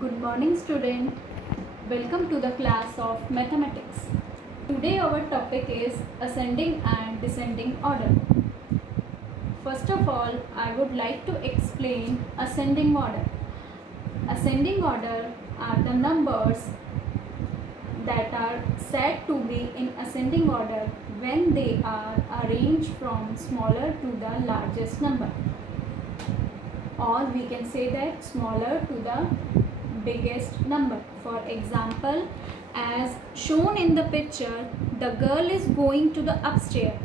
Good morning student. Welcome to the class of mathematics. Today our topic is ascending and descending order. First of all, I would like to explain ascending order. Ascending order are the numbers that are said to be in ascending order when they are arranged from smaller to the largest number, or we can say that smaller to the biggest number. For example, as shown in the picture, the girl is going to the upstairs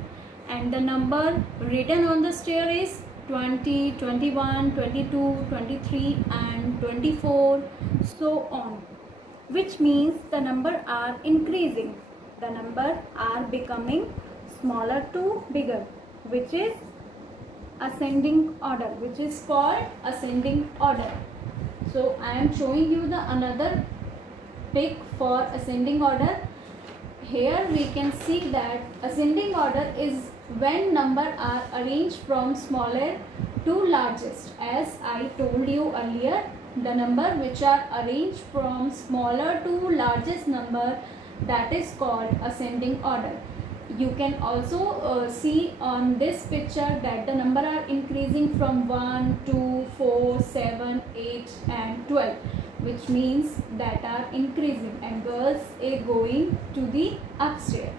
and the number written on the stair is 20, 21, 22, 23 and 24, so on, which means the number are increasing. The number are becoming smaller to bigger, which is ascending order, which is called ascending order. So I am showing you the another pic for ascending order. Here we can see that ascending order is when number are arranged from smaller to largest. As I told you earlier, the number which are arranged from smaller to largest number, that is called ascending order. You can also see on this picture that the number are increasing from 1, 2, 4, 7, 8 and 12, which means that are increasing, and girls are going to the upstairs,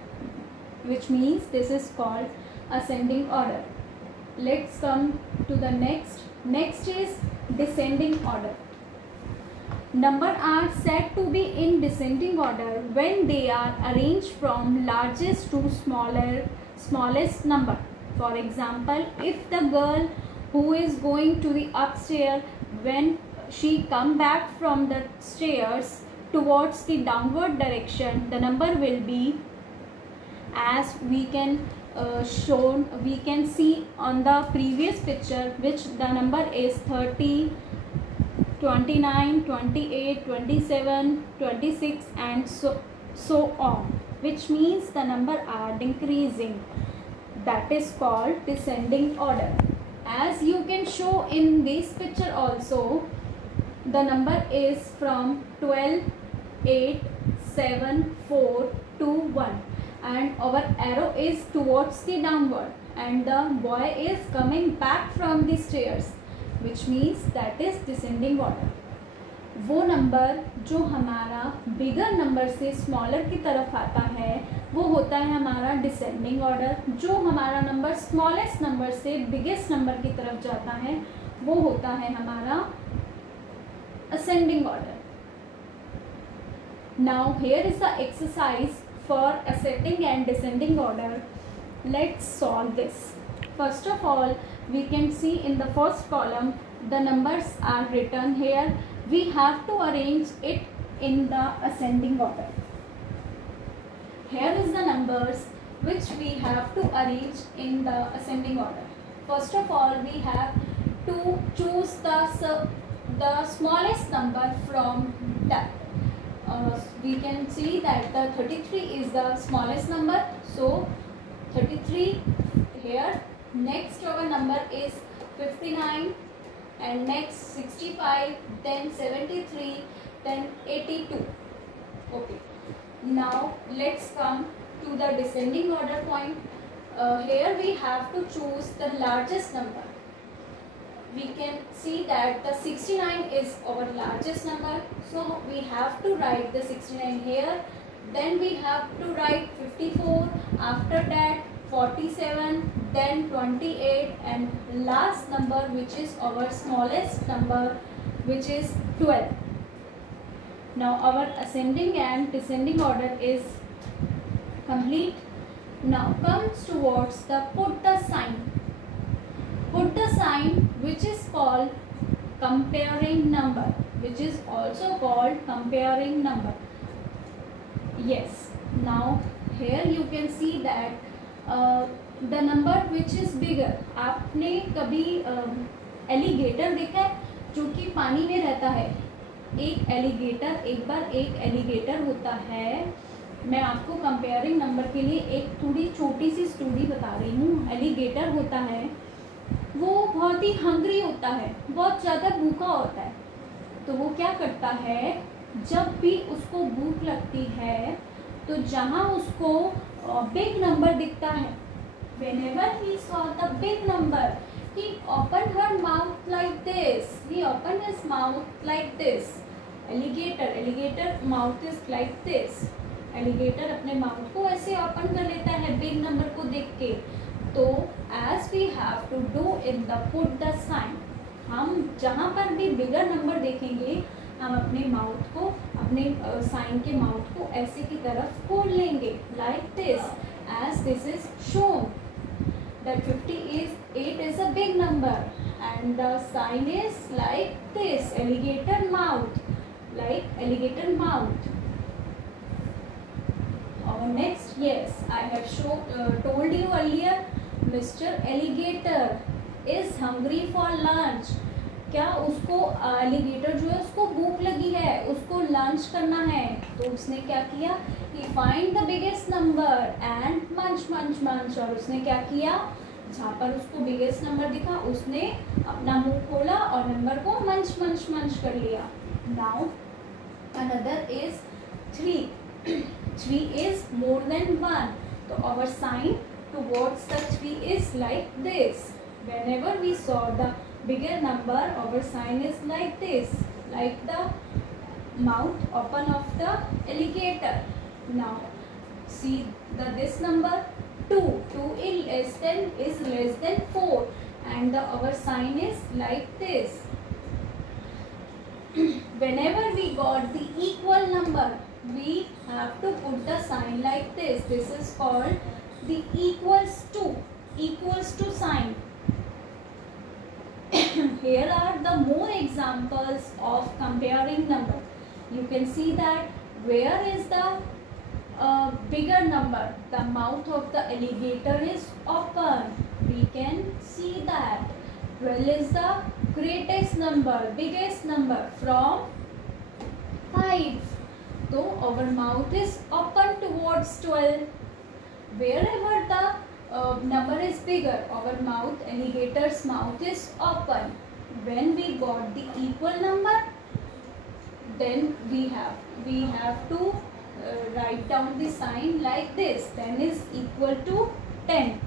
which means this is called ascending order. Let's come to the next. Next is descending order. Number are said to be in descending order when they are arranged from largest to smallest number. For example, if the girl who is going to the upstairs, when she come back from the stairs towards the downward direction, the number will be, as we can we can see on the previous picture, which the number is 30, 29, 28, 27, 26 and so on, which means the number are decreasing. That is called descending order. As you can show in this picture also, the number is from 12, 8, 7, 4, 2, 1 and our arrow is towards the downward and the boy is coming back from the stairs, which means that is descending order. वो number जो हमारा bigger number से smaller की तरफ आता है वो होता है हमारा डिसेंडिंग ऑर्डर. जो हमारा नंबर स्मॉलेस्ट नंबर से बिगेस्ट नंबर की तरफ जाता है वो होता है हमारा ascending order. Now here is the exercise for ascending and descending order. Let's solve this. First of all, we can see in the first column the numbers are written here. We have to arrange it in the ascending order. Here is the numbers which we have to arrange in the ascending order. First of all, we have to choose the smallest number from that. We can see that the 33 is the smallest number, so 33 here. Next our number is 59 and next 65, then 73, then 82. Okay, now let's come to the descending order point. Here we have to choose the largest number. We can see that the 69 is our largest number, so we have to write the 69 here. Then we have to write 54, after that 47, then 28 and last number which is our smallest number, which is 12. Now our ascending and descending order is complete. Now comes towards the put the sign. Put the sign, which is called comparing number, which is also called comparing number. Yes, now here you can see that the number which is bigger. आपने कभी alligator देखा है जो कि पानी में रहता है? एक एलिगेटर, एक बार एक एलिगेटर होता है. मैं आपको कंपेयरिंग नंबर के लिए एक थोड़ी छोटी सी स्टोरी बता रही हूँ. एलिगेटर होता है, वो बहुत ही हंग्री होता है, बहुत ज़्यादा भूखा होता है. तो वो क्या करता है, जब भी उसको भूख लगती है तो जहाँ उसको बिग नंबर दिखता है, whenever he saw the big number, he opened her mouth like this. He opened his mouth like this. Alligator mouth is like this. Alligator अपने माउथ को ऐसे ओपन कर लेता है बिग नंबर को देख के. तो as we have to do in the put the sign, हम जहाँ पर भी बिगर नंबर देखेंगे हम अपने माउथ को, अपने साइन के माउथ को ऐसे की तरफ खोल लेंगे like this, as this is shown that 58 is a big number and the sign is like this, alligator mouth, like alligator mouth. Our next, yes, I have told you earlier, Mr. Alligator is hungry for lunch. क्या उसको alligator जो है उसको भूख लगी है, उसको lunch करना है, तो उसने क्या किया, he find the biggest number and munch munch munch, और उसने क्या किया, जहाँ पर उसको बिगेस्ट नंबर दिखा उसने अपना मुंह खोला और नंबर को मंच मंच मंच कर लिया. Now another is 3. 3 is more than 1, तो our sign towards the 3 is like this. Whenever we saw the bigger number, our sign is like this, like the mouth open of the alligator. Now see this number 2 is less than 4 and our sign is like this. Whenever we got the equal number, we have to put the sign like this. This is called the equals to sign. Here are the more examples of comparing number. You can see that where is the bigger number, the mouth of the alligator is open. We can see that 12 is the greatest number, biggest number from 5. So our mouth is open towards 12. Wherever the number is bigger, our mouth, alligator's mouth is open. When we got the equal number, then we have to write down the sign like this. 10 is equal to 10.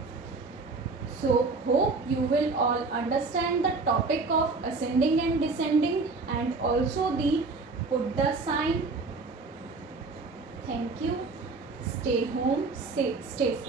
So hope you will all understand the topic of ascending and descending and also the put the sign. Thank you. Stay home, stay safe.